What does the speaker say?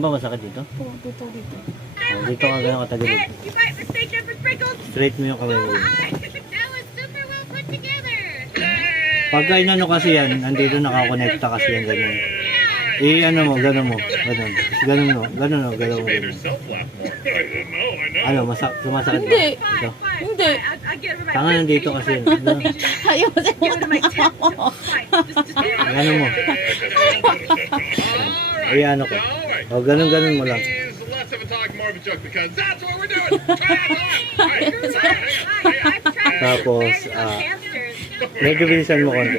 ba masakit dito? Oo, dito. Oh, dito ka gano'n katagilid. Straight mo yung kamay mo. Pagka inano kasi yan, nandito nakakonekta kasi yan ganyan. Ano mo, gano'n mo. Gano'n. Gano'n mo. Ano, sumasakit ba? Hindi. Ito. Hindi. Tanga nandito kasi yan. Gano'n. Ayaw mo sa Gano'n mo. Ano ko. O, gano'n mo lang. Tapos, medyo bilisan mo konti.